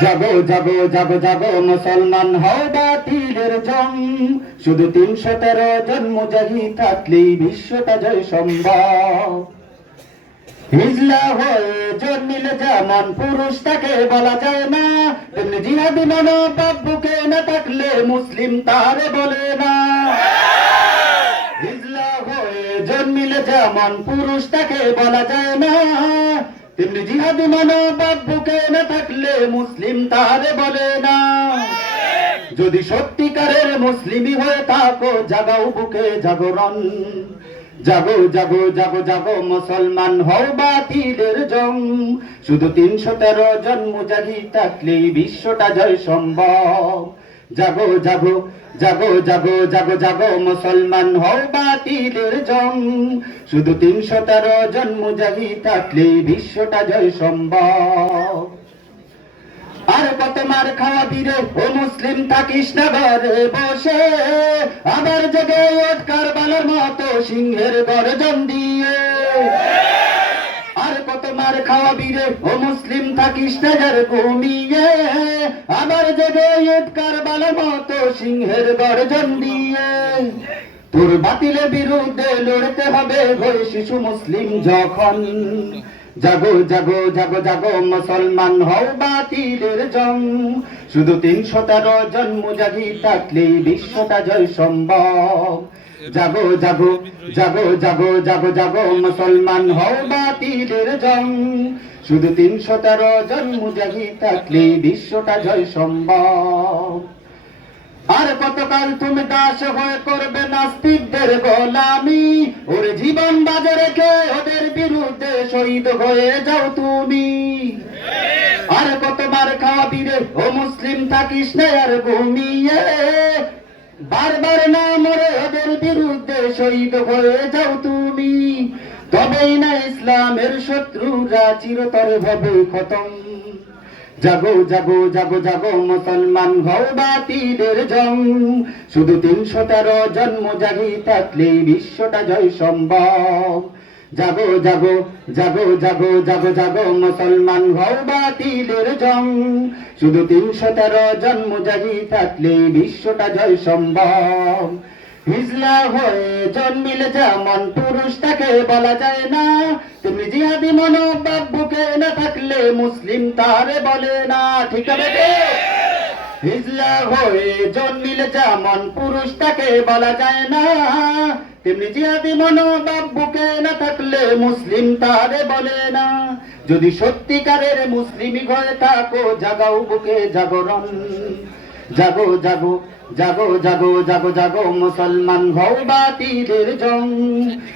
যাব যাব যাব যাব, মুসলমান হও বাতিলের জম শুধু তিনশো তেরো জন মুজাহি থাকলেই বিশ্বটা জয় সম্ভব। হিজলা হয়ে জন্মিলে যেমন পুরুষ, তাকে বলা যায় না। তেমনি জিহাদি মনোভাব বুকে না থাকলে মুসলিম তারে বলে না। হিজলা হয়ে জন্মিলে যেমন পুরুষ, তাকে বলা যায় না। তেমনি জিহাদি মনোভাব বুকে না থাকলে মুসলিম তারে বলে না। যদি সত্যিকারের মুসলিমই হয়ে থাকো, জাগাও বুকে জাগরণ জাগো জাগো জাগো জাগো, মুসলমান হও বাতিলের জং। শুধু তিনশো তেরো জন মুজাহি থাকলে বিশ্বটা জয় সম্ভব। জাগো জাগো জাগো জাগো জাগো জাগো মুসলমান হও বাতিলের জম শুধু তিনশো তেরো জন মুজাহি থাকলে বিশ্বটা জয় সম্ভব। আর কত মার খাওয়া বীরে ও মুসলিম থাকিস না ঘরে বসে। আবার জেগে ওঠ কারবালার মতো সিংহের গর্জন দিয়ে। আর কত মার খাওয়া বীরে ও মুসলিম থাকিস না আমার যে আবার কারবালার মতো সিংহের গর্জন দিয়ে। তোর বাতিলের বিরুদ্ধে লড়তে হবে হয়ে শিশু মুসলিম যখন জাগো জাগো জাগো জাগো, মুসলমান হও বাতিলের জম শুধু তিনশো তেরো জন মুজাহি থাকলে বিশ্বটা জয় সম্ভব। জাগো জাগো জাগো জাগো জাগো জাগো, মুসলমান হও বাতিলের জম শুধু তিনশো তেরো জন মুজাহি থাকলে বিশ্বটা জয় সম্ভব। আর কতকাল তুমি দাস হয়ে করবে নাস্তিকদের গোলামি? ওর জীবন বাজে রেখে শহীদ হয়ে যাও তুমি। আর কতবার খাওয়াবি রে ও মুসলিম থাকিস না আর ঘুমিয়ে। বারবার না মরে ওদের বিরুদ্ধে শহীদ হয়ে যাও তুমি। তবেই না ইসলামের শত্রুরা চিরতরে ভাবে খতম। জাগো জাগো জাগো জাগো মুসলমান হও বাতিলের জম শুধু তিনশো তেরো জন্ম জাগি থাকলে বিশ্বটা জয় সম্ভব। জাগো জাগো জাগো জাগো জাগো জাগো মুসলমান হও বাতিলের জম শুধু তিনশো তেরো জন্ম জাগি থাকলে বিশ্বটা জয় সম্ভব। হিজলা হয়ে জন্মিলে যেমন পুরুষ, তাকে বলা যায় না। তুমি জিহাদি মনোভাব বুকে না থাকলে মুসলিম তারে বলে না, ঠিক আছে হিজলা হয়ে জন্মিলে যেমন পুরুষ, তাকে বলা যায় না। তেমনি জিহাদি মনোভাব বুকে না থাকলে মুসলিম তারে বলে না। যদি সত্যিকারের মুসলিমই হয়ে থাকো, জাগাও বুকে জাগরণ জাগো জাগো জাগো জাগো জাগো জাগো, মুসলমান হও বাতিলের জং।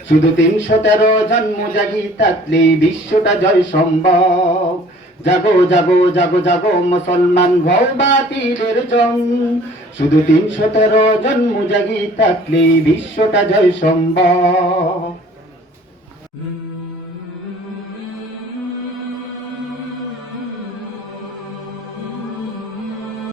শুধু তিনশো তেরো জন্ম জাগি থাকলে বিশ্বটা জয় সম্ভব। জাগো জাগো জাগো জাগো, মুসলমান ভৌ বাতিলের জং। শুধু তিন তেরো জন মুজাগি থাকলে বিশ্বটা জয় সম্ভব